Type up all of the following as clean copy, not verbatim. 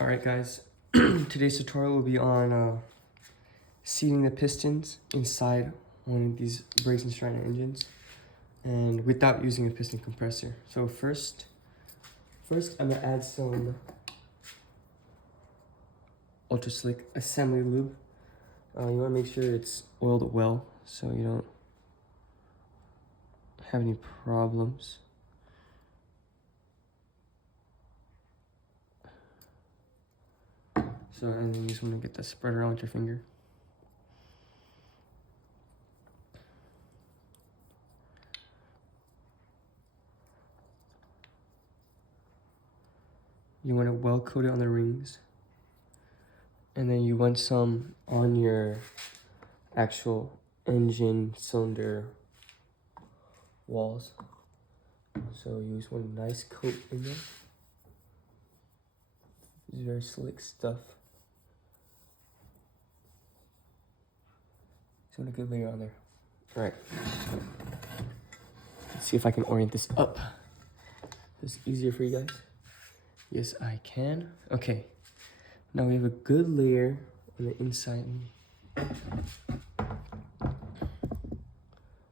Alright guys, today's tutorial will be on seating the pistons inside one of these Briggs and Stratton engines and without using a piston compressor. So first I'm going to add some ultra slick assembly lube. You want to make sure it's oiled well so you don't have any problems. So, and then you just want to get the spreader on your finger. You want to well coat it on the rings. And then you want some on your actual engine cylinder walls. So you just want a nice coat in there. This is very slick stuff. So want a good layer on there. Alright. Let's see if I can orient this up. Is this easier for you guys? Yes, I can. Okay. Now we have a good layer on the inside.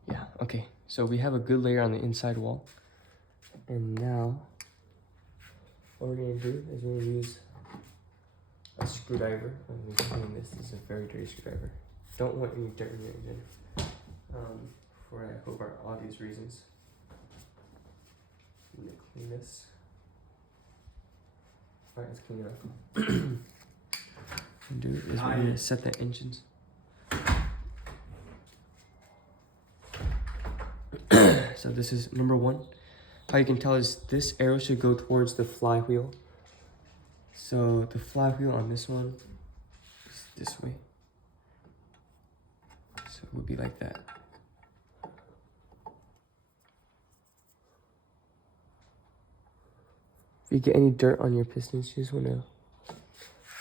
Yeah, okay. So we have a good layer on the inside wall. And now, what we're gonna do is we're gonna use a screwdriver. I'm gonna clean this. This is a very dirty screwdriver. Don't want any dirt in your engine. For I hope are obvious reasons. I'm gonna clean this. Alright, let's clean it up. What we do is we're gonna set the engines. So this is number one. How you can tell is this arrow should go towards the flywheel. So the flywheel on this one is this way. So it would be like that. If you get any dirt on your pistons, you just want to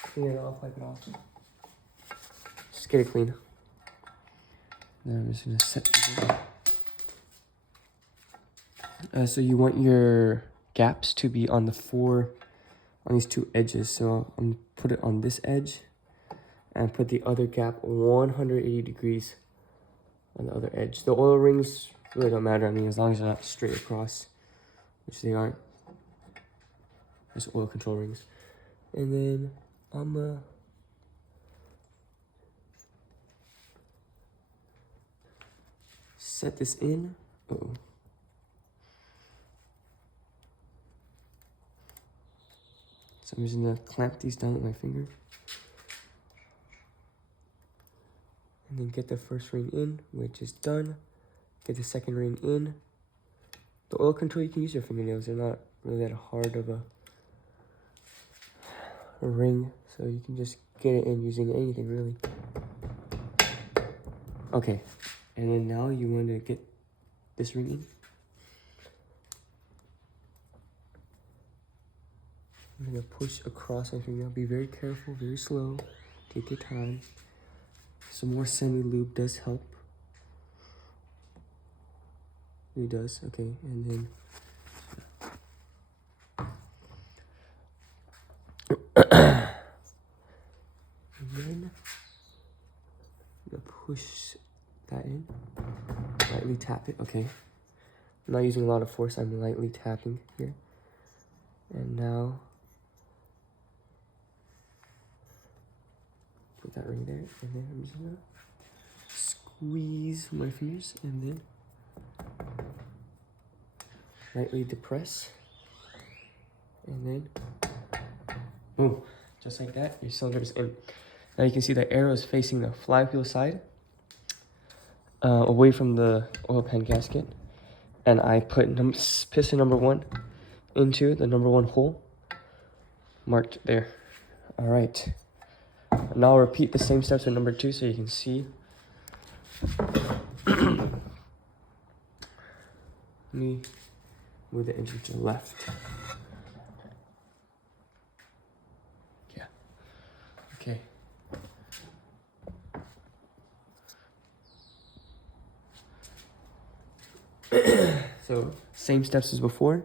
clean it off, wipe it off. Just get it clean. Then I'm just going to set these in. So you want your gaps to be on these two edges. So I'm going to put it on this edge and put the other gap 180 degrees on the other edge. The oil rings really don't matter. I mean, as long as they're not straight across, which they aren't. There's oil control rings. And then I'm set this in. Uh-oh. So I'm just gonna clamp these down with my finger. And then get the first ring in, which is done. Get the second ring in. The oil control, you can use your fingernails. They're not really that hard of a ring, so you can just get it in using anything really. Okay, and then now you want to get this ring in. I'm gonna push across my finger. Be very careful, very slow. Take your time. Some more semi-lube does help. It does, okay, and then I'm gonna push that in, lightly tap it, okay. I'm not using a lot of force, I'm lightly tapping here. And now, put that ring there, and then I'm just gonna squeeze my fingers, and then lightly depress. And then, boom, just like that, your cylinder is in. Now you can see the arrow is facing the flywheel side, away from the oil pan gasket. And I put piston number one into the number one hole, marked there. All right. Now I'll repeat the same steps with number two so you can see. Let me move the engine to the left. Yeah. Okay. So, same steps as before.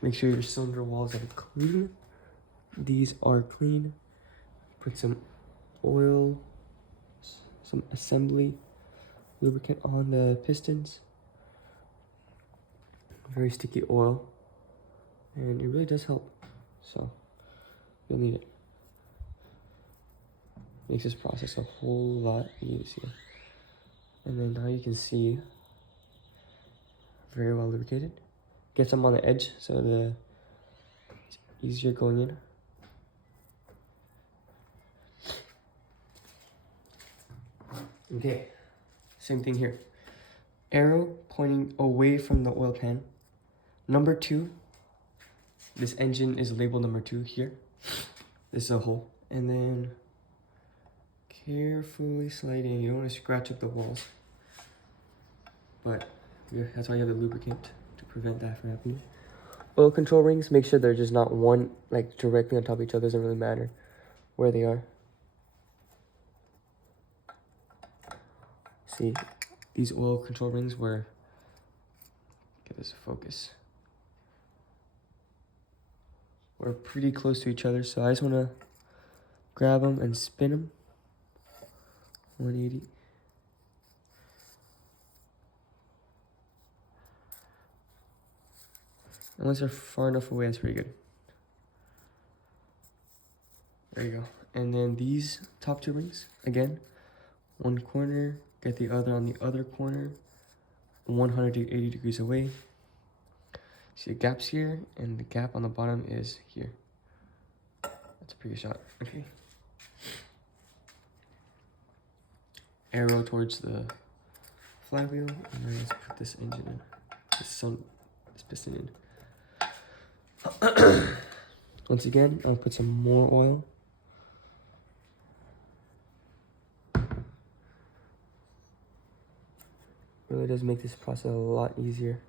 Make sure your cylinder walls are clean. These are clean. Put some oil, some assembly lubricant on the pistons. Very sticky oil, and it really does help, so you'll need it. Makes this process a whole lot easier. And then now you can see very well lubricated. Get some on the edge so it's easier going in. Okay, same thing here. Arrow pointing away from the oil pan. Number 2, this engine is labeled number 2 here. This is a hole. And then carefully slide in. You don't want to scratch up the walls. But yeah, that's why you have the lubricant to prevent that from happening. Oil control rings, make sure they're just not one like directly on top of each other. Doesn't really matter where they are. See, these oil control rings were, get this focus, we're pretty close to each other, so I just want to grab them and spin them 180. And once they're far enough away, that's pretty good. There you go. And then these top 2 rings, again, one corner, get the other on the other corner, 180 degrees away. See the gaps here, and the gap on the bottom is here. That's a pretty good shot. Okay. Arrow towards the flywheel, and then let's put this engine in. This piston in. Once again, I'll put some more oil. Really does make this process a lot easier.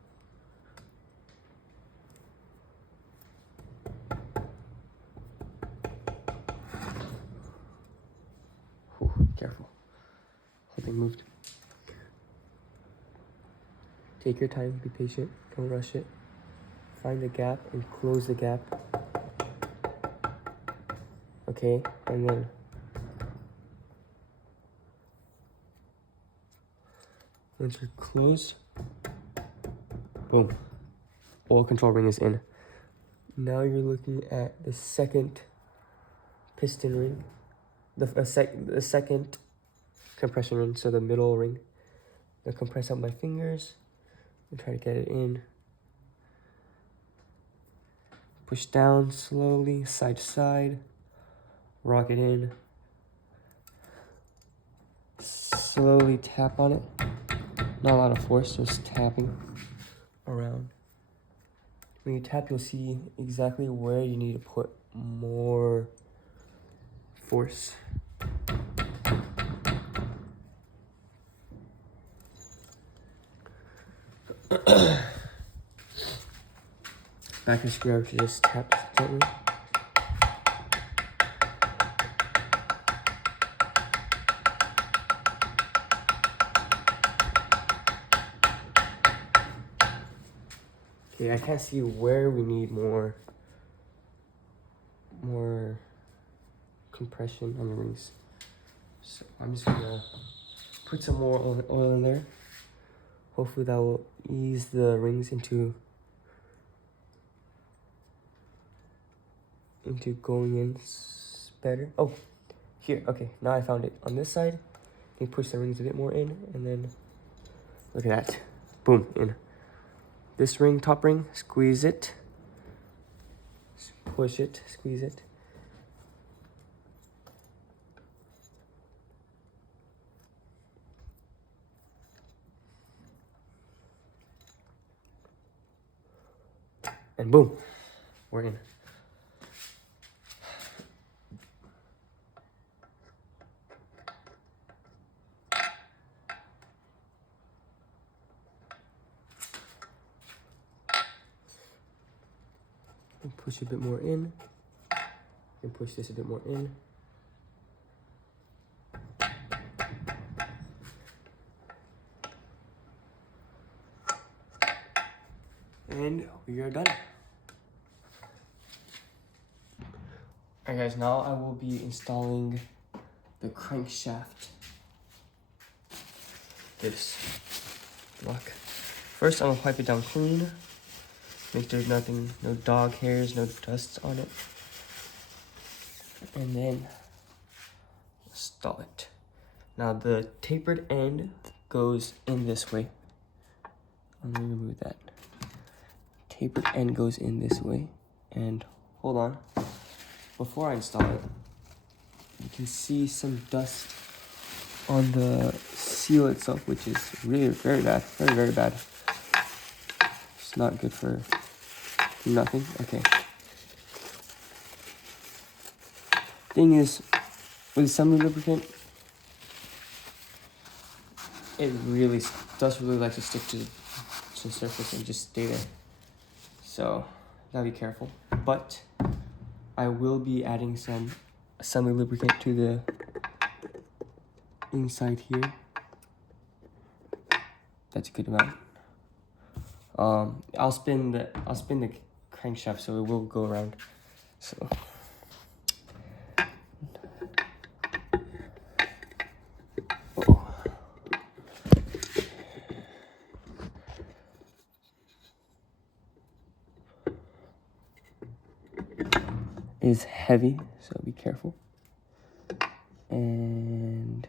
Whew, careful. Whole thing moved. Take your time, be patient, don't rush it. Find the gap and close the gap. Okay, and then once you're closed, boom, oil control ring is in. Now you're looking at the second piston ring, the second compression ring, so the middle ring. I'll compress out my fingers and try to get it in. Push down slowly, side to side, rock it in. Slowly tap on it. Not a lot of force, just tapping around. When you tap, you'll see exactly where you need to put more force. Back and screwdriver to just tap gently. Okay, I can't see where we need more compression on the rings. So I'm just gonna put some more oil in there. Hopefully that will ease the rings into going in better. Oh, here, okay, now I found it. On this side, you push the rings a bit more in, and then look at that. Boom, in. This ring, top ring, squeeze it. Push it, squeeze it. And boom, we're in. And push a bit more in, and push this a bit more in. And we are done. Alright guys, now I will be installing the crankshaft. This block. First, I'm gonna wipe it down clean. Make sure there's nothing, no dog hairs, no dust on it. And then install it. Now the tapered end goes in this way. Let me remove that. Tapered end goes in this way. And hold on. Before I install it, you can see some dust on the seal itself, which is really very bad. Very, very bad. It's not good for nothing. Okay. Thing is, with semi lubricant, dust really likes to stick to the surface and just stay there. So gotta be careful. But I will be adding some semi lubricant to the inside here. That's a good amount. I'll spin the crankshaft so it will go around. So. Is heavy, so be careful. And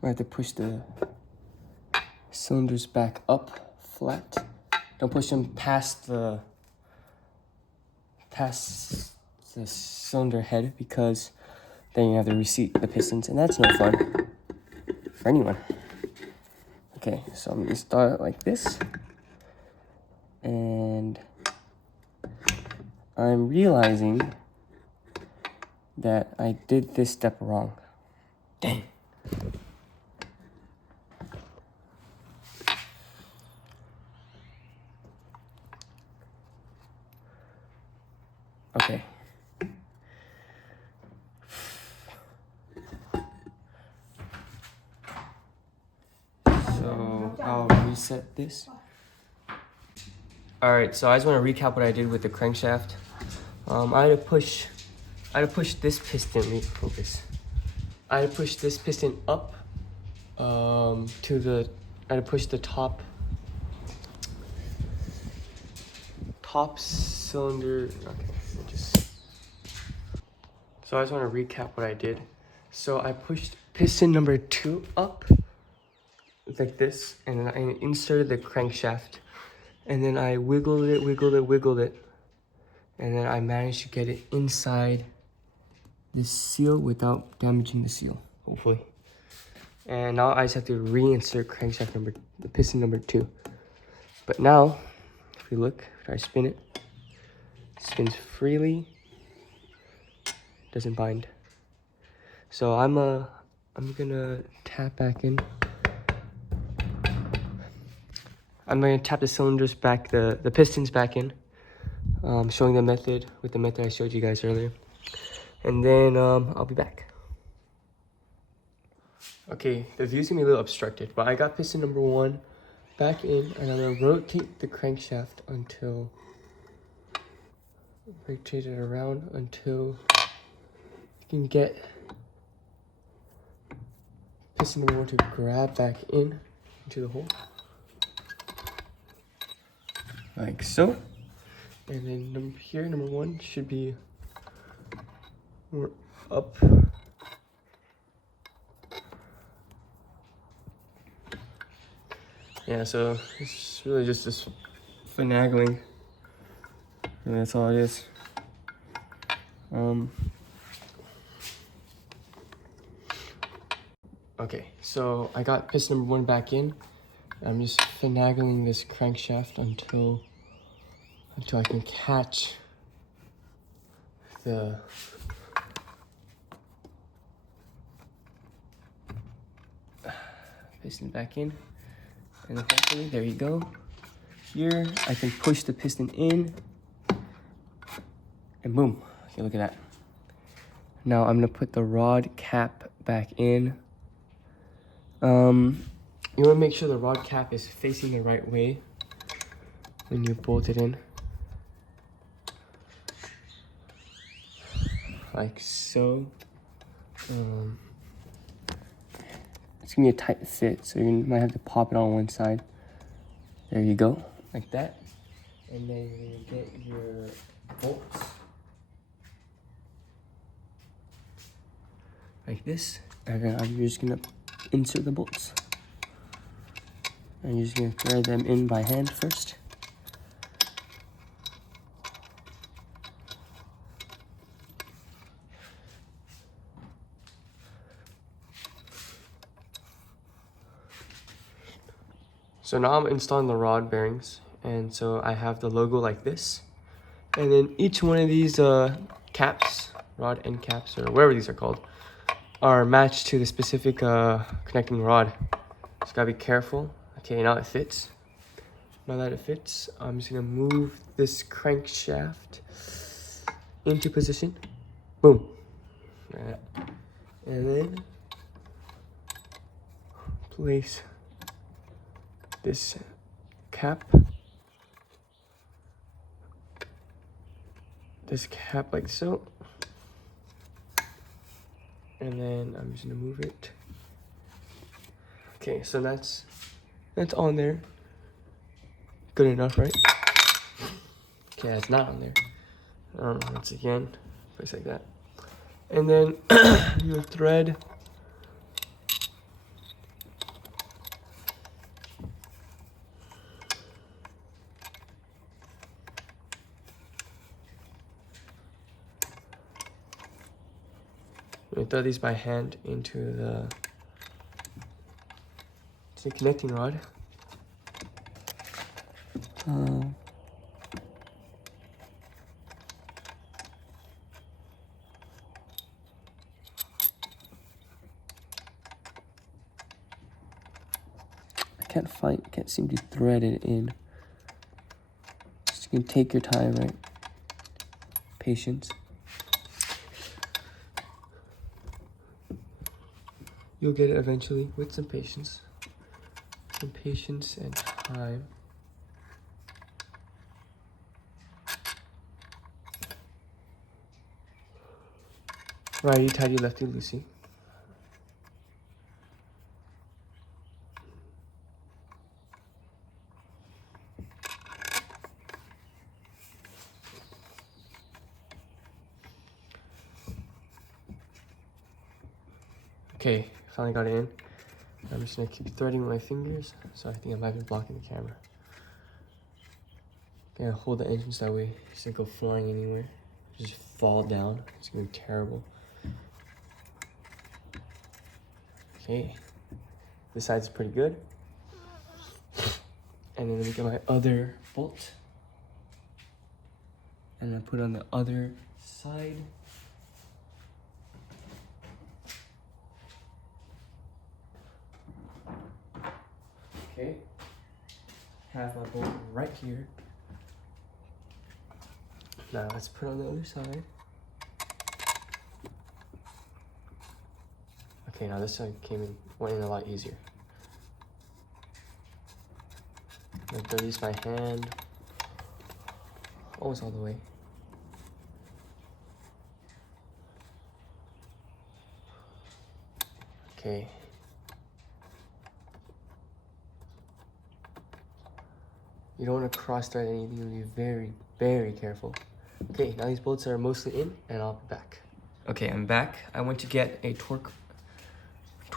I have to push the cylinders back up flat. Don't push them past the cylinder head, because then you have to reseat the pistons, and that's no fun for anyone. Okay, so I'm gonna start it like this, and I'm realizing that I did this step wrong. Dang. Okay. So I'll reset this. Alright, so I just want to recap what I did with the crankshaft. I had to push this piston, refocus. I had to push this piston up I had to push the top cylinder. Okay, so I just want to recap what I did. So I pushed piston number 2 up like this, and then I inserted the crankshaft, and then I wiggled it, and then I managed to get it inside this seal without damaging the seal, hopefully. And now I just have to reinsert the piston number 2. But now, if we look, if I spin it, spins freely, doesn't bind. So I'm gonna tap back in. I'm gonna tap the cylinders back, the pistons back in, showing the method I showed you guys earlier. And then I'll be back. Okay, the view's gonna be a little obstructed, but I got piston number 1 back in, and I'm gonna rotate the crankshaft until, rotate it around until you can get piston number 1 to grab back into the hole. Like so. And then number 1 should be up. Yeah, so it's really just this finagling, and that's all it is. Okay, so I got piston number 1 back in. I'm just finagling this crankshaft until I can catch the piston back in. And hopefully, there you go. Here, I can push the piston in, and boom. Okay, look at that. Now I'm gonna put the rod cap back in. You wanna make sure the rod cap is facing the right way when you bolt it in. Like so. It's gonna be a tight fit, so you might have to pop it on one side. There you go, like that. And then you're gonna get your bolts. Like this. And then you're just gonna insert the bolts. And you're just gonna thread them in by hand first. So now I'm installing the rod bearings, and so I have the logo like this. And then each one of these caps, rod end caps, or whatever these are called, are matched to the specific connecting rod. Just gotta be careful. Okay, now it fits. Now that it fits, I'm just gonna move this crankshaft into position. Boom. Right. And then place this cap like so, and then I'm just gonna move it. Okay, so that's on there. Good enough, right? Okay, it's not on there. Once again, place like that, and then your thread. We throw these by hand into the connecting rod. Can't seem to thread it in. Just gonna take your time, right? Patience. You'll get it eventually with some patience. Some patience and time. Righty tighty, lefty loosey. Okay, finally got it in. I'm just gonna keep threading with my fingers, so I think I might be blocking the camera. Gonna hold the engine so that way it doesn't go flying anywhere. Just fall down. It's gonna be terrible. Okay, this side's pretty good. And then let me get my other bolt. And then put it on the other side. Okay, have my bolt right here. Now let's put it on the other side. Okay, now this side went in a lot easier. I'm gonna throw these by hand, almost all the way. Okay. You don't want to cross thread anything, you'll be very, very careful. Okay, now these bolts are mostly in, and I'll be back. Okay, I'm back. I went to get a torque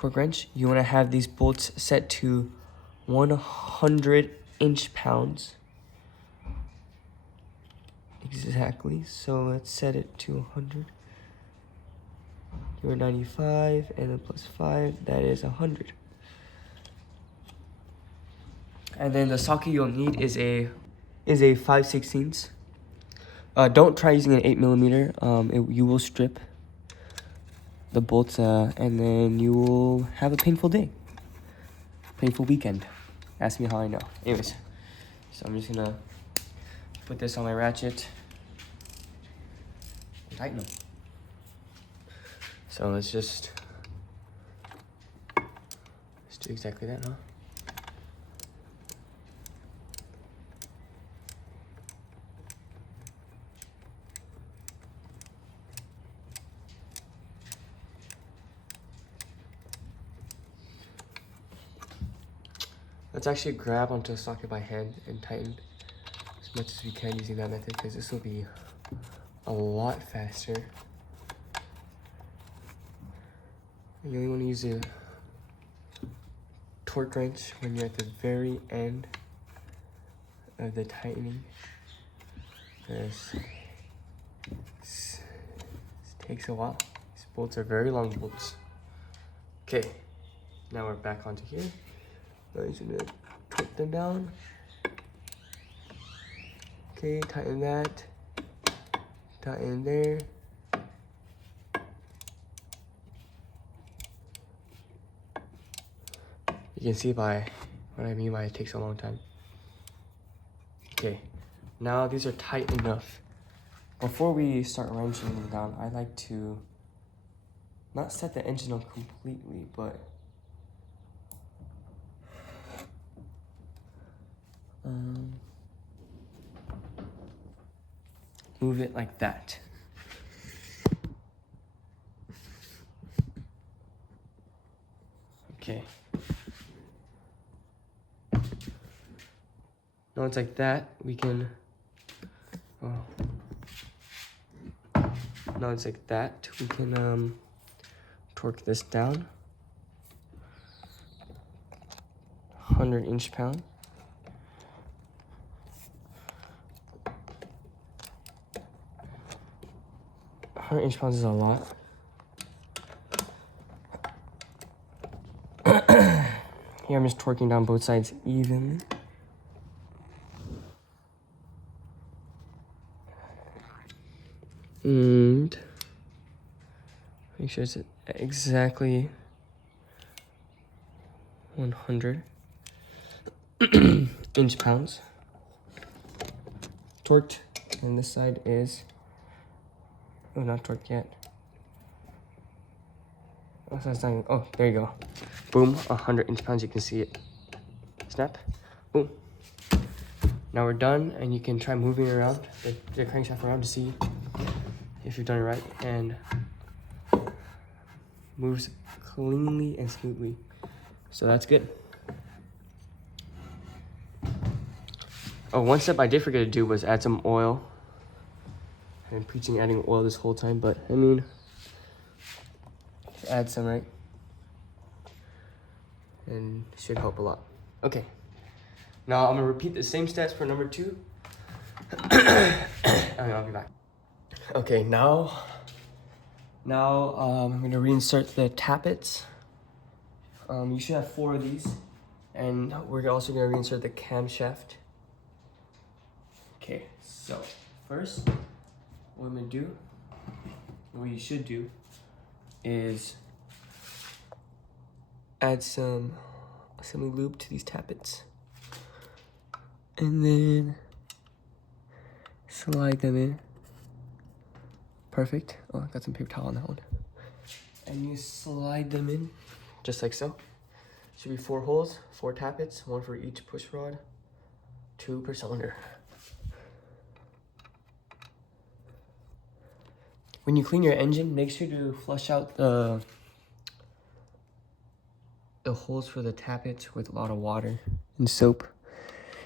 wrench. You want to have these bolts set to 100 inch-pounds. Exactly, so let's set it to 100. You're 95, and then plus 5, that is 100. And then the socket you'll need is a 5/16. Don't try using an 8mm. You will strip the bolts, and then you will have a painful day, painful weekend. Ask me how I know. Anyways, so I'm just gonna put this on my ratchet and tighten them. So let's just do exactly that, huh? Let's actually grab onto a socket by hand and tighten as much as we can using that method, because this will be a lot faster. You only want to use a torque wrench when you're at the very end of the tightening. This takes a while. These bolts are very long bolts. Okay, now we're back onto here. Now you're gonna torque them down. Okay, tighten that. Tighten there. You can see by what I mean by it takes a long time. Okay, now these are tight enough. Before we start wrenching them down, I like to not set the engine up completely, but move it like that. Okay. Now it's like that, we can, now it's like that, we can torque this down. 100 inch-pound. Inch-pounds is a lot. Here I'm just torquing down both sides evenly. And make sure it's exactly 100 inch-pounds. Torqued, and this side is, oh, not torqued yet. Oh, so it's not even, oh, there you go. Boom, 100 inch-pounds, you can see it. Snap, boom. Now we're done, and you can try moving around the crankshaft around to see if you've done it right, and moves cleanly and smoothly. So that's good. Oh, one step I did forget to do was add some oil. I've been preaching adding oil this whole time, but I mean, add some, right? And it should help a lot. Okay. Now I'm gonna repeat the same steps for number 2. I'll be back. Okay, now I'm gonna reinsert the tappets. You should have 4 of these, and we're also gonna reinsert the camshaft. Okay, so first, what I'm gonna do, what you should do, is add some assembly lube to these tappets, and then slide them in. Perfect. Oh, I got some paper towel on that one. And you slide them in, just like so. Should be 4 holes, 4 tappets, 1 for each push rod, 2 per cylinder. When you clean your engine, make sure to flush out the holes for the tappets with a lot of water and soap.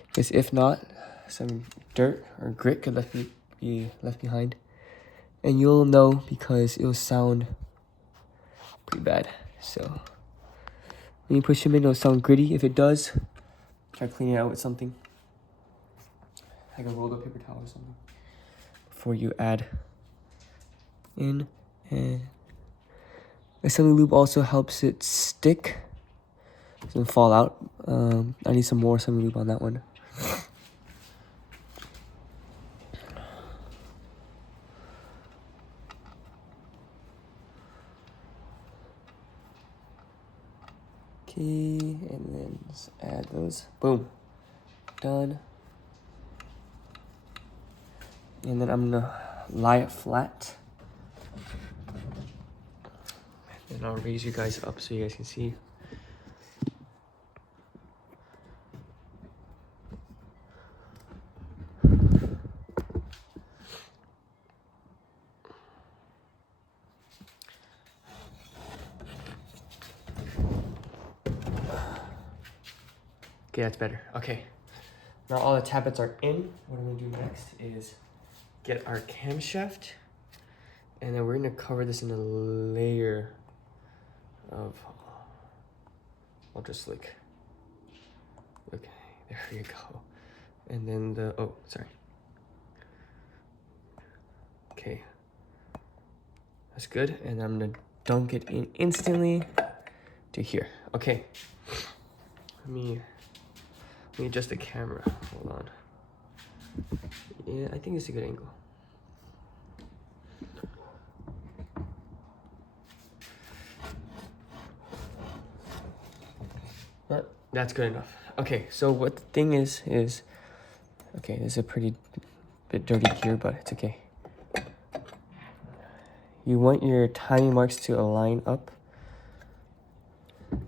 Because if not, some dirt or grit could be left behind. And you'll know because it'll sound pretty bad. So when you push them in, it'll sound gritty. If it does, try cleaning it out with something, like a rolled up paper towel or something, before you add in. And assembly lube also helps it stick, doesn't fall out. I need some more assembly lube on that one. Okay, and then just add those. Boom, done. And then I'm gonna lie it flat. And I'll raise you guys up so you guys can see. Okay, that's better. Okay. Now all the tappets are in. What I'm gonna do next is get our camshaft, and then we're gonna cover this in a layer of ultra slick. Okay, there you go. And then the, oh, sorry. Okay, that's good. And I'm gonna dunk it in instantly to here. Okay, let me adjust the camera. Hold on. Yeah, I think it's a good angle. But that's good enough. Okay, so what the thing is, okay, this is a pretty bit dirty here, but it's okay. You want your timing marks to align up.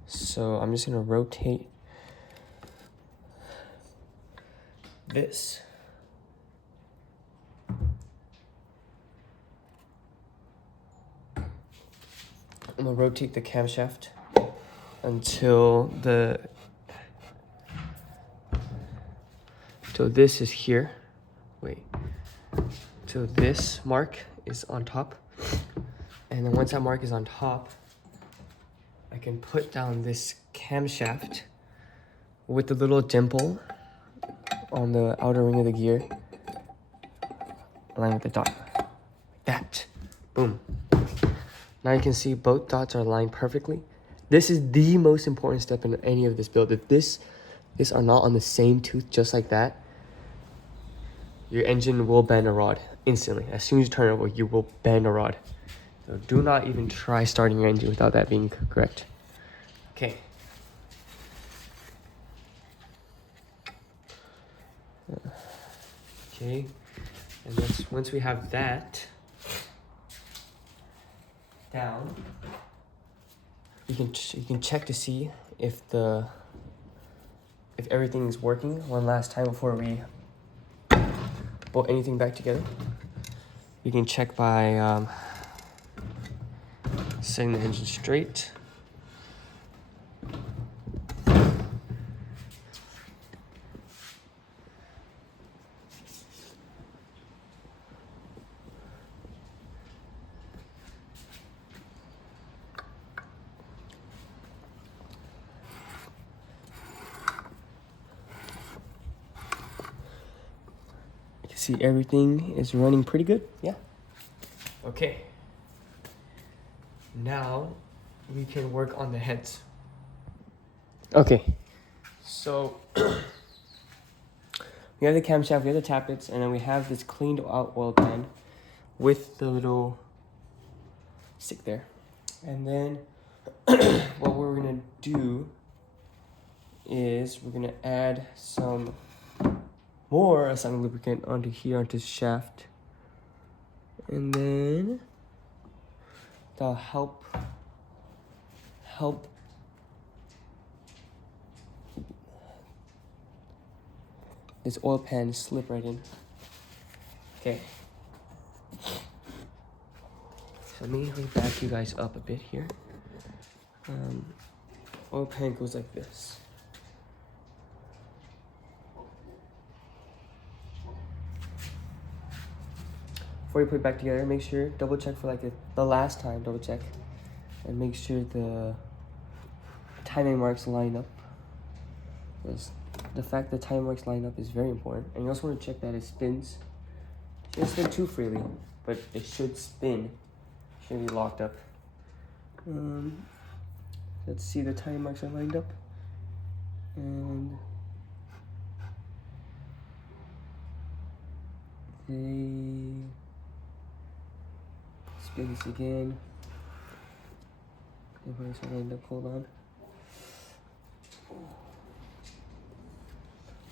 So I'm just gonna rotate this. I'm gonna rotate the camshaft until this is here. Wait, till this mark is on top. And then once that mark is on top, I can put down this camshaft with the little dimple on the outer ring of the gear, align with the dot. Like that. Boom. Now you can see both dots are aligned perfectly. This is the most important step in any of this build. If this are not on the same tooth just like that, your engine will bend a rod instantly. As soon as you turn it over, you will bend a rod. So do not even try starting your engine without that being correct. Okay. Okay, and once we have that down, you can check to see if everything is working one last time before we bolt anything back together. You can check by setting the engine straight. See, everything is running pretty good. Yeah. Okay. Now we can work on the heads. Okay. So we have the camshaft, we have the tappets, and then we have this cleaned out oil pan with the little stick there. And then what we're gonna do is we're gonna add some more assignment lubricant onto here, onto the shaft, and then that'll help this oil pan slip right in. Okay, so let me back you guys up a bit here. Oil pan goes like this. Before you put it back together, make sure, double check for like the last time, double check. And make sure the timing marks line up. Because the fact that timing marks line up is very important. And you also want to check that it spins. It shouldn't spin too freely, but it should spin. It should be locked up. Let's see, the timing marks are lined up. And they spin this again. Everybody's lined up, hold on.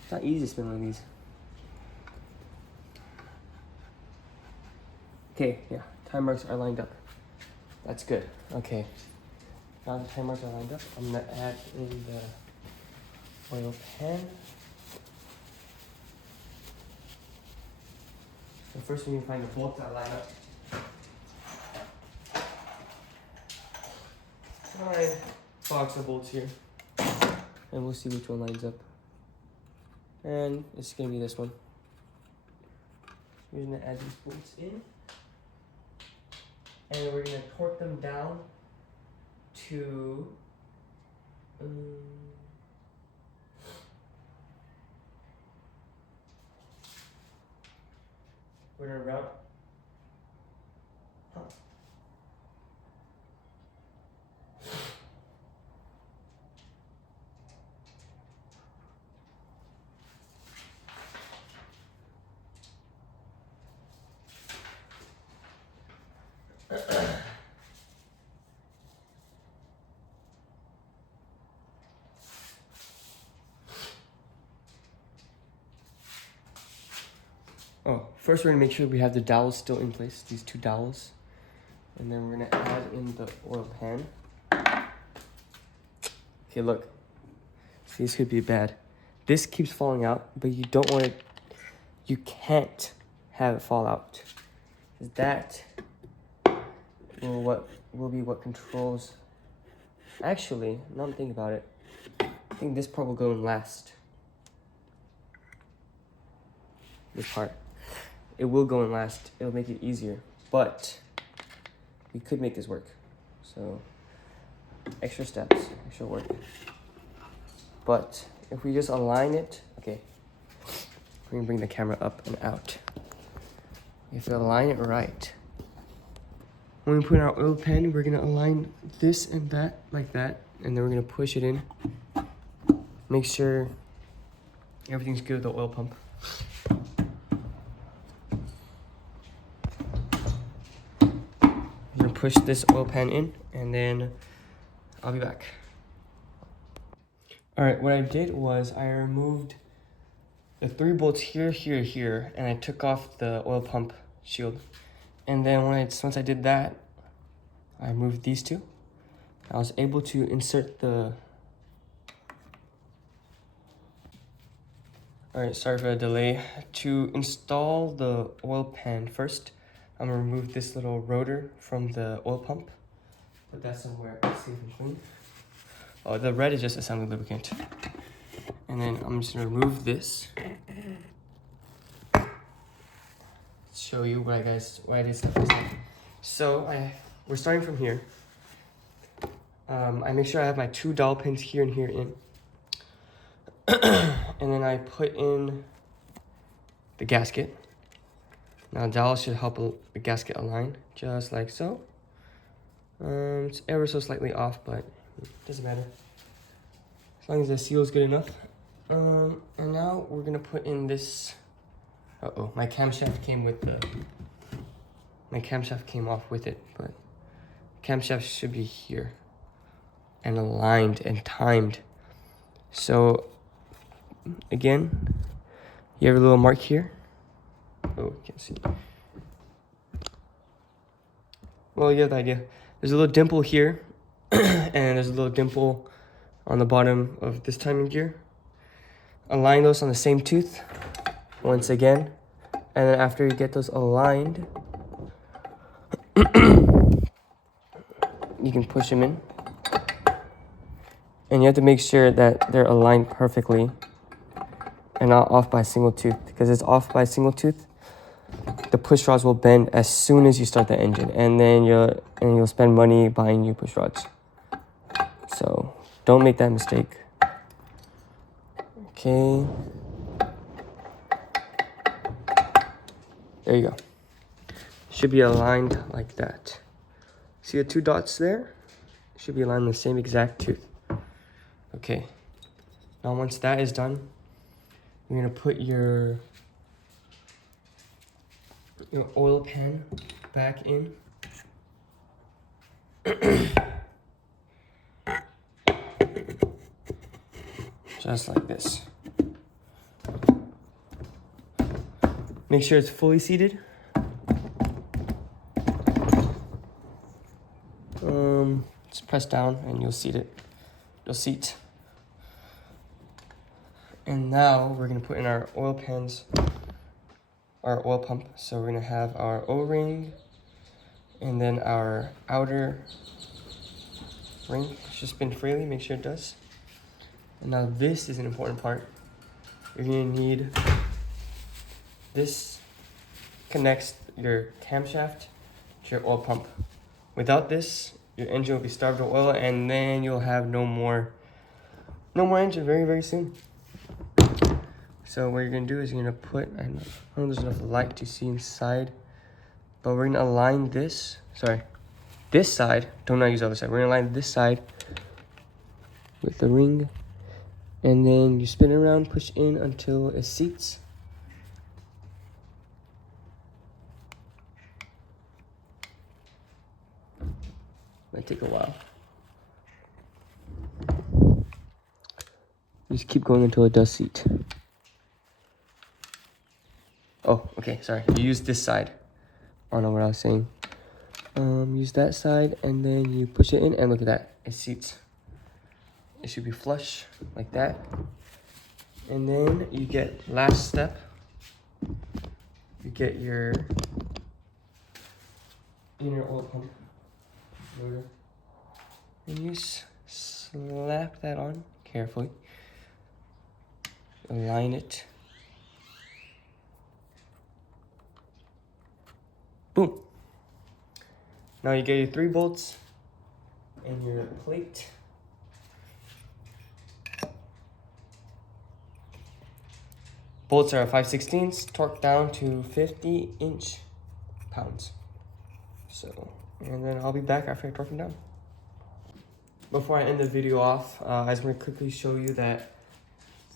It's not easy to spin one of these. Okay, yeah, time marks are lined up. That's good. Okay, Now the timers are lined up, I'm gonna add in the oil pan. So first we need to find the bolts that line up. 9 box of bolts here. And we'll see which one lines up. And it's gonna be this one. We're gonna add these bolts in. And we're gonna torque them down to we're gonna route. Oh, first we're gonna make sure we have the dowels still in place, these 2 dowels. And then we're gonna add in the oil pan. Okay, look. See, this could be bad. This keeps falling out, but you don't want it, you can't have it fall out. That will be what controls. Actually, now I'm thinking about it, I think this part will go in last. This part. It will go in last. It'll make it easier. But we could make this work. So extra steps, extra work. But if we just align it, okay. We're gonna bring the camera up and out. If we align it right. When we put in our oil pan, we're gonna align this and that like that. And then we're gonna push it in. Make sure everything's good with the oil pump. Push this oil pan in, and then I'll be back. All right, what I did was I removed the 3 bolts here, here, here, and I took off the oil pump shield. And then once I did that, I removed these 2. I was able to insert the. All right, sorry for the delay. To install the oil pan first, I'm gonna remove this little rotor from the oil pump. Put that somewhere safe and clean. Oh, the red is just assembly lubricant. And then I'm just gonna remove this. Show you what I did stuff. So we're starting from here. I make sure I have my 2 dowel pins here and here in. And then I put in the gasket. Now dowel should help the gasket align, just like so. It's ever so slightly off, but it doesn't matter. As long as the seal is good enough. And now we're gonna put in this. My camshaft came with the. My camshaft came off with it, but camshaft should be here and aligned and timed. So again, you have a little mark here. Oh, you can't see. Well, you have the idea. There's a little dimple here, and there's a little dimple on the bottom of this timing gear. Align those on the same tooth, once again. And then after you get those aligned, you can push them in. And you have to make sure that they're aligned perfectly and not off by a single tooth. Because it's off by a single tooth, the push rods will bend as soon as you start the engine, and then you'll spend money buying new push rods. So don't make that mistake. Okay. There you go. Should be aligned like that. See the 2 dots there? Should be aligned the same exact tooth. Okay. Now once that is done, you're gonna put your oil pan back in. Just like this. Make sure it's fully seated. Just press down and you'll seat it. You'll seat. And now we're gonna put in our oil pans, our oil pump. So we're gonna have our O-ring and then our outer ring should spin freely, make sure it does. And now this is an important part. You're gonna need, this connects your camshaft to your oil pump. Without this, your engine will be starved of oil and then you'll have no more engine very, very soon. So what you're gonna do is you're gonna put, I don't know if there's enough light to see inside, but we're gonna align this, this side, don't not use the other side. We're gonna align this side with the ring, and then you spin it around, push in until it seats. Might take a while. Just keep going until it does seat. Oh, okay, sorry. You use this side. I don't know what I was saying. Use that side and then you push it in and look at that. It seats. It should be flush like that. And then you get, last step, you get your inner oil pump motor. And you slap that on carefully. Align it. Boom. Now you get your 3 bolts and your plate. Bolts are 5/16, torque down to 50 inch-pounds. So, and then I'll be back after I torque them down. Before I end the video off, I just want to quickly show you that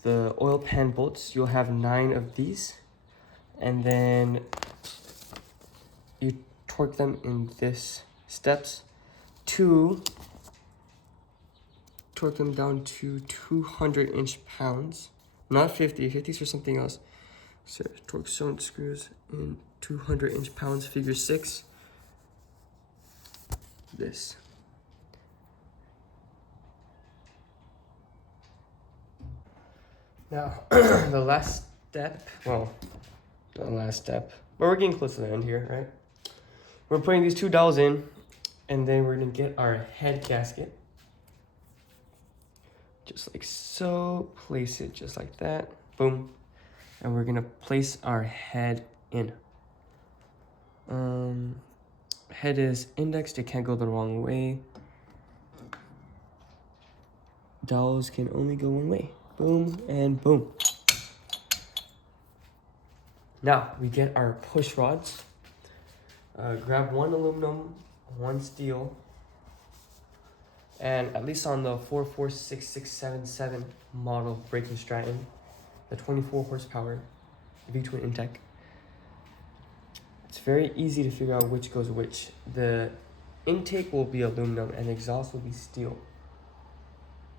the oil pan bolts, you'll have 9 of these, and then you torque them in this steps to torque them down to 200 inch-pounds, not 50. 50's for something else. So torque zone screws in 200 inch-pounds, figure 6. This. Now, the last step, well, not the last step, but we're getting close to the end here, right? We're putting these 2 dowels in, and then we're gonna get our head gasket. Just like so, place it just like that, boom. And we're gonna place our head in. Head is indexed, it can't go the wrong way. Dowels can only go one way. Boom and boom. Now we get our push rods. Grab 1 aluminum, 1 steel, and at least on the 446677 model of Briggs and Stratton, the 24 horsepower V-twin Intek, it's very easy to figure out which goes which. The intake will be aluminum and the exhaust will be steel.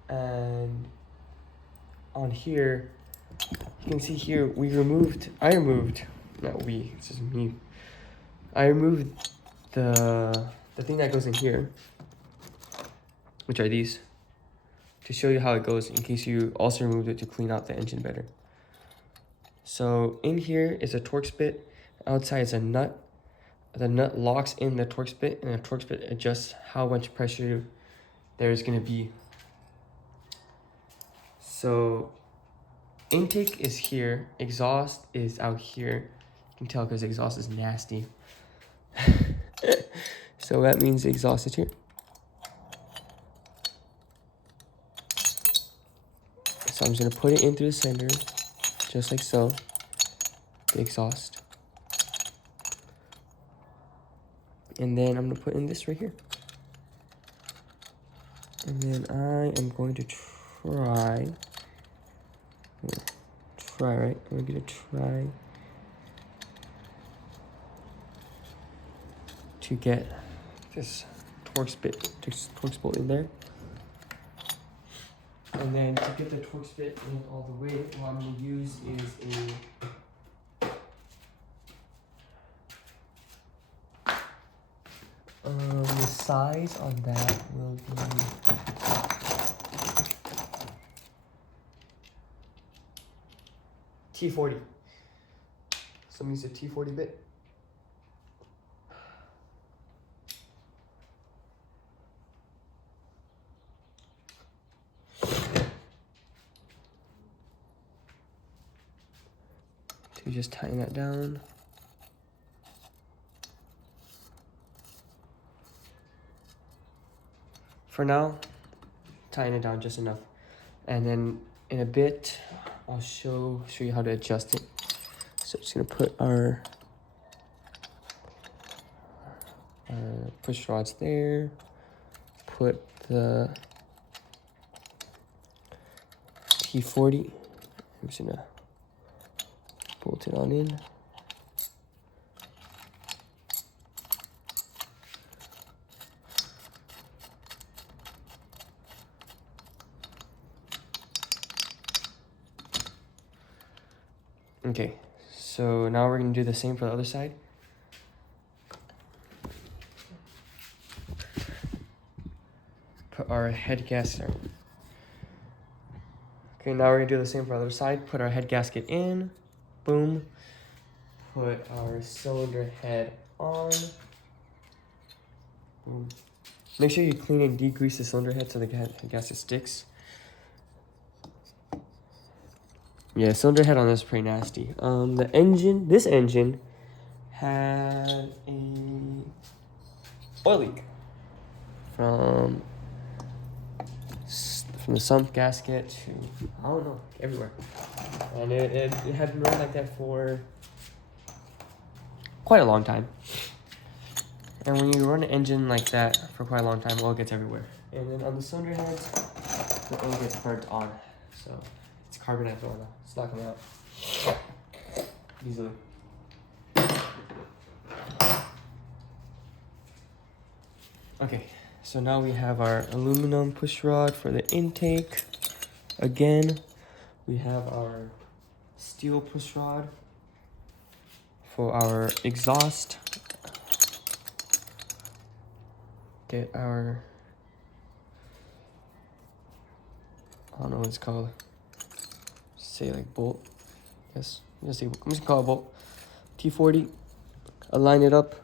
And on here, you can see here, I removed the thing that goes in here, which are these, to show you how it goes in case you also removed it to clean out the engine better. So in here is a Torx bit, outside is a nut. The nut locks in the Torx bit, and the Torx bit adjusts how much pressure there's gonna be. So intake is here, exhaust is out here. You can tell because exhaust is nasty. So that means the exhaust is here. So I'm just gonna put it in through the center, just like so, the exhaust. And then I'm gonna put in this right here. And then I am going to try, right? I'm gonna try to get this Torx bolt in there. And then to get the Torx bit in all the way, what I'm gonna use is let's size on that will be T40. So I'm using a T40 bit. So just tighten that down. For now, tighten it down just enough. And then in a bit, I'll show you how to adjust it. So just gonna put our push rods there. Put the T40. I'm just gonna bolt it on in. Okay, so now we're gonna do the same for the other side. Put our head gasket. Okay, now we're gonna do the same for the other side. Put our head gasket in, boom. Put our cylinder head on, boom. Make sure you clean and degrease the cylinder head so the head gasket sticks. Yeah, cylinder head on this is pretty nasty. This engine had a oil leak from the sump gasket to, I don't know, everywhere. And it had been running like that for quite a long time. And when you run an engine like that for quite a long time, oil gets everywhere. And then on the cylinder heads, the oil gets burnt on. So it's carbonate oil now. It's not coming out easily. Okay, so now we have our aluminum push rod for the intake. Again, we have our steel push rod for our exhaust. Get our, I don't know what it's called. Say like bolt. Yes, I'm just gonna call it bolt. T40. Align it up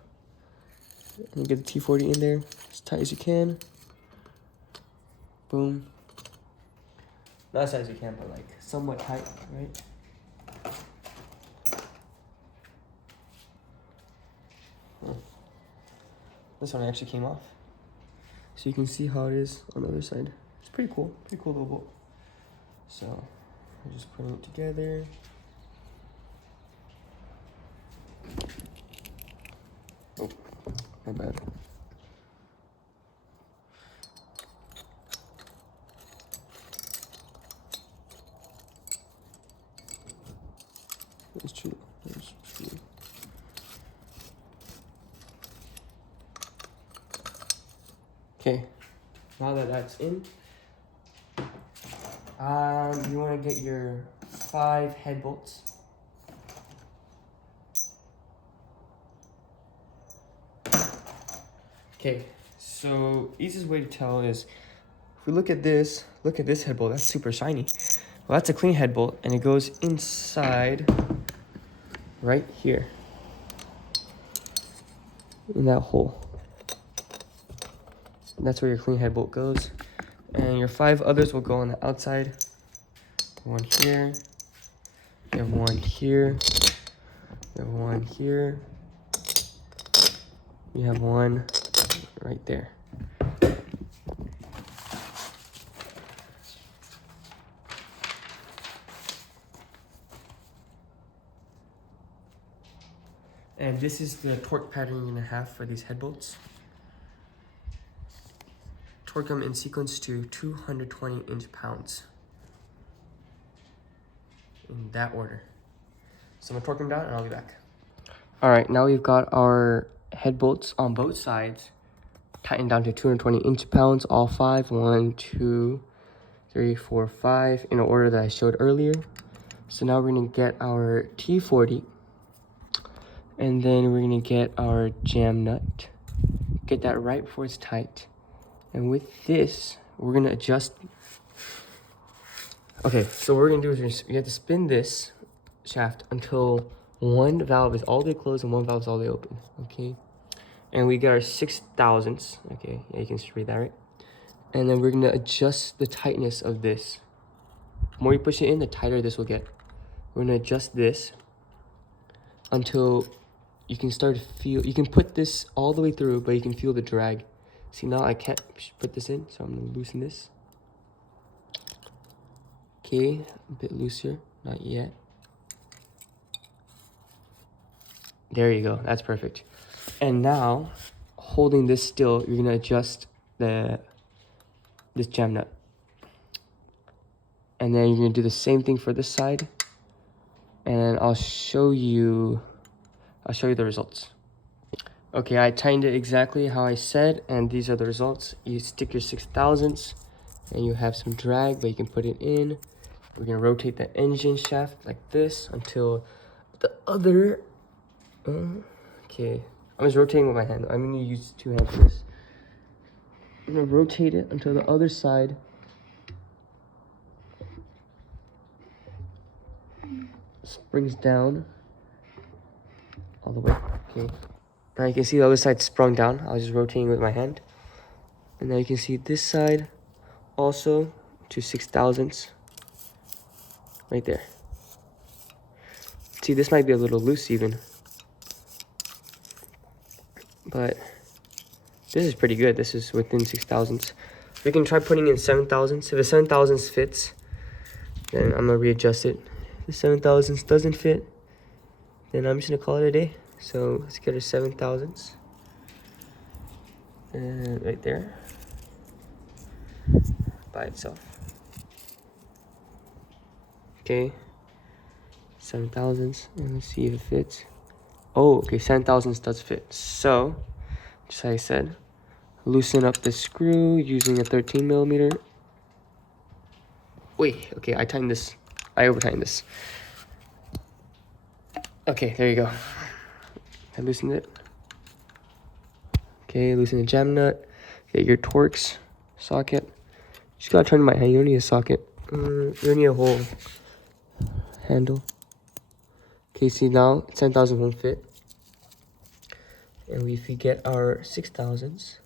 and get the T40 in there as tight as you can. Boom. Not as tight as you can, but like somewhat tight, right? This one actually came off. So you can see how it is on the other side. It's pretty cool little bolt. So I'm just putting it together. Oh, my bad. It's true. It's true. Okay, now that that's in, you want to get your 5 head bolts. Okay, so easiest way to tell is if we look at this head bolt, that's super shiny. Well, that's a clean head bolt, and it goes inside right here in that hole. And that's where your clean head bolt goes. And your 5 others will go on the outside. One here. You have one here. You have one here. You have one right there. And this is the torque pattern you're gonna have for these head bolts. Torque them in sequence to 220 inch-pounds. In that order. So I'm gonna torque them down and I'll be back. All right, now we've got our head bolts on both sides tightened down to 220 inch-pounds, all 5. 1, 2, 3, 4, 5 in the order that I showed earlier. So now we're gonna get our T40 and then we're gonna get our jam nut get that right before it's tight. And with this, we're gonna adjust. Okay, so what we're gonna do is you have to spin this shaft until one valve is all the way closed and one valve is all the way open, okay? And we get our 6,000ths, okay? Yeah, you can just read that, right? And then we're gonna adjust the tightness of this. The more you push it in, the tighter this will get. We're gonna adjust this until you can start to feel, you can put this all the way through, but you can feel the drag. See, now I can't put this in, so I'm gonna loosen this. Okay, a bit looser, not yet. There you go, that's perfect. And now, holding this still, you're gonna adjust this jam nut. And then you're gonna do the same thing for this side. And I'll show you the results. Okay, I tightened it exactly how I said, and these are the results. You stick your 6,000ths, and you have some drag, but you can put it in. We're gonna rotate the engine shaft like this until the other, okay. I'm just rotating with my hand. I'm gonna use 2 hands for this. I'm gonna rotate it until the other side springs down all the way, okay. Now you can see the other side sprung down. I was just rotating with my hand. And now you can see this side also to 6,000ths. Right there. See, this might be a little loose even. But this is pretty good. This is within 6,000ths. We can try putting in 7,000ths. If the 7,000ths fits, then I'm gonna readjust it. If the 7,000ths doesn't fit, then I'm just gonna call it a day. So let's get our 7,000ths. And right there. By itself. Okay. 7,000ths, and let's see if it fits. Oh, okay, 7,000ths does fit. So, just like I said, loosen up the screw using a 13mm. Wait, okay, I tightened this. I over-tightened this. Okay, there you go. I loosened it. Okay, loosen the jam nut. Get your Torx socket. Just gotta turn my hand. You don't need a socket. You don't need a whole handle. Okay, see now 10,000 won't fit. And if we get our 6,000ths,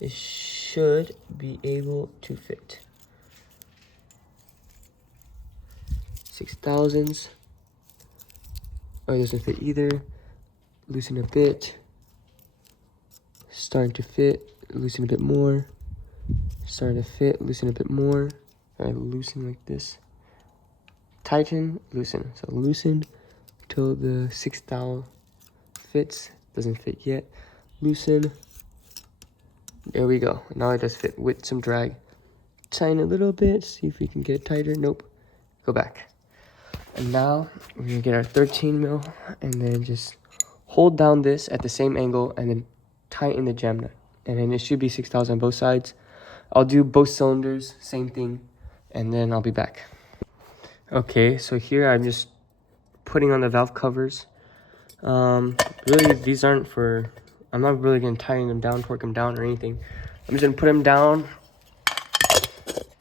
it should be able to fit. 6,000ths. Oh, it doesn't fit either. Loosen a bit. Starting to fit. Loosen a bit more. Starting to fit. Loosen a bit more. I loosen like this. Tighten, loosen. So loosen until the 6,000 fits. Doesn't fit yet. Loosen. There we go. Now it does fit with some drag. Tighten a little bit. See if we can get it tighter. Nope. Go back. And now we're gonna get our 13mm and then just hold down this at the same angle and then tighten the jam nut. And then it should be 6,000 on both sides. I'll do both cylinders, same thing, and then I'll be back. Okay, so here I'm just putting on the valve covers. Really, these aren't for, I'm not really gonna tighten them down, torque them down or anything. I'm just gonna put them down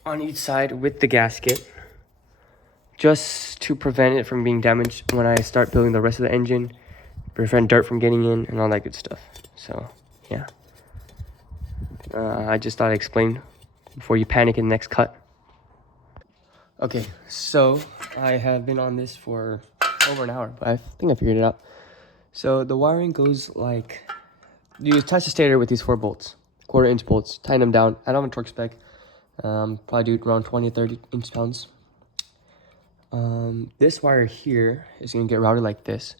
on each side with the gasket, just to prevent it from being damaged when I start building the rest of the engine, prevent dirt from getting in and all that good stuff. So, yeah. I just thought I'd explain before you panic in the next cut. Okay, so I have been on this for over an hour, but I think I figured it out. So the wiring goes like, you attach the stator with these 4 bolts, 1/4-inch bolts, tighten them down. I don't have a torque spec, probably do around 20 to 30 inch-pounds. This wire here is gonna get routed like this.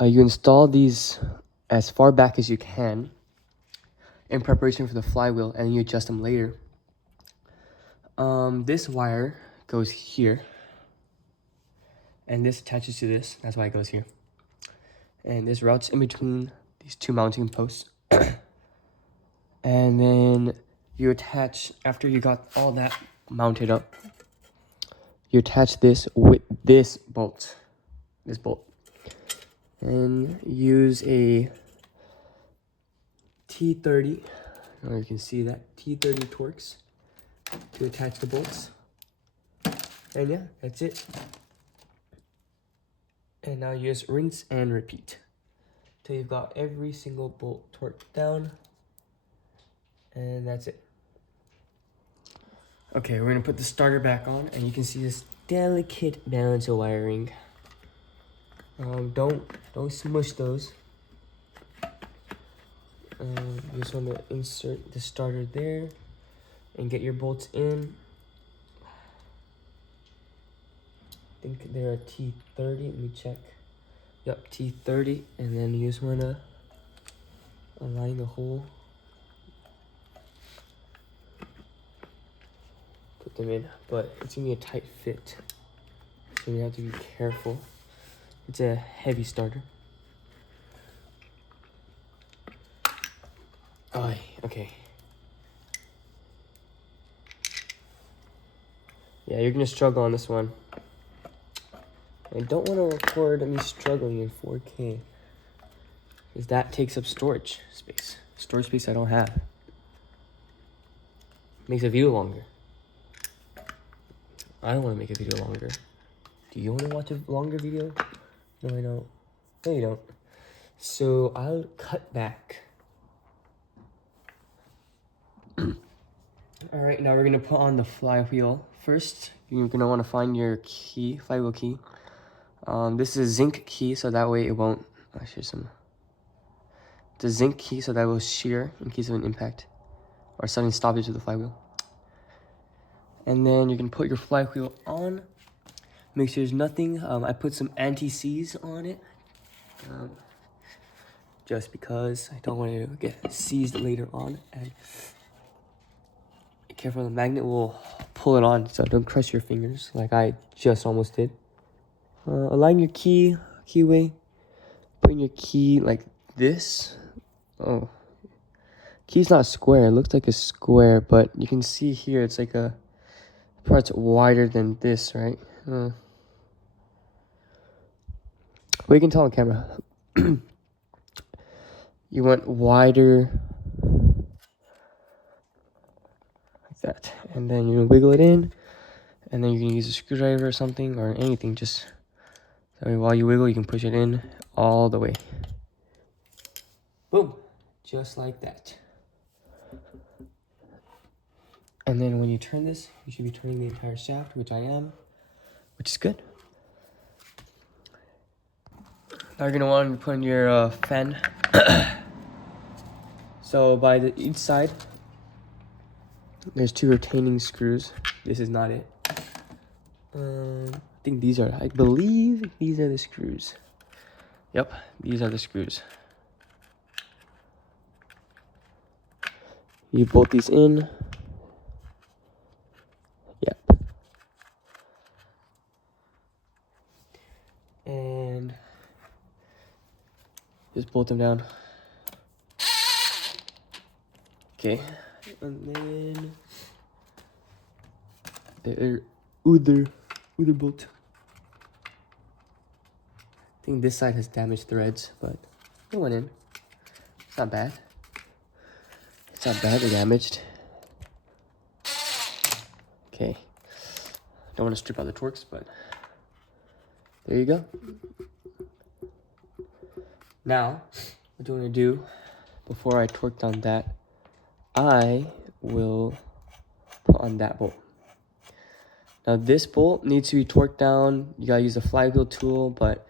You install these as far back as you can in preparation for the flywheel, and you adjust them later. This wire goes here, and this attaches to this. That's why it goes here. And this routes in between these 2 mounting posts. And then you attach, after you got all that mounted up, you attach this with this bolt. This bolt. And use a T30, or you can see that, T30 Torx to attach the bolts. And yeah, that's it. And now you just rinse and repeat till you've got every single bolt torqued down. And that's it. Okay, we're gonna put the starter back on, and you can see this delicate balance of wiring. Don't smush those. You just want to insert the starter there and get your bolts in. I think they're a T30. Let me check. Yep, T30, and then you just want to align the hole. Put them in, but it's gonna be a tight fit, so you have to be careful. It's a heavy starter. Oh, okay. Yeah, you're gonna struggle on this one. I don't want to record me struggling in 4K, because that takes up storage space. Storage space I don't have. Makes a video longer. I don't want to make a video longer. Do you want to watch a longer video? No, I don't. No, you don't. So I'll cut back. All right, now we're gonna put on the flywheel. First, you're gonna want to find your key, flywheel key. This is zinc key, so that way it won't. It's a zinc key, so that will shear in case of an impact or sudden stoppage of the flywheel. And then you can put your flywheel on. Make sure there's nothing. I put some anti-seize on it, just because I don't want it to get seized later on. And be careful, the magnet will pull it on, so don't crush your fingers like I just almost did. Align your keyway. Put in your key like this. Oh, key's not square. It looks like a square, but you can see here it's like a part's wider than this, right? Well, you can tell on camera. You want wider like that, and then you wiggle it in, and then you can use a screwdriver or something or anything. Just that way, while you wiggle, you can push it in all the way. Boom, just like that. And then when you turn this, you should be turning the entire shaft, which I am, which is good. Now you're gonna want to put in your fan. So by each side, there's 2 retaining screws. This is not it. I believe these are the screws. Yep, these are the screws. You bolt these in. Yep. And just bolt them down. Okay. And then the other bolt. I think this side has damaged threads, but it went in. It's not bad. It's not badly damaged. Okay. Don't want to strip out the Torx, but there you go. Now, what do I want to do before I torque down that? I will put on that bolt. Now this bolt needs to be torqued down. You gotta use a flywheel tool, but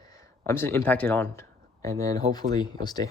I'm just gonna impact it on, and then hopefully it'll stay.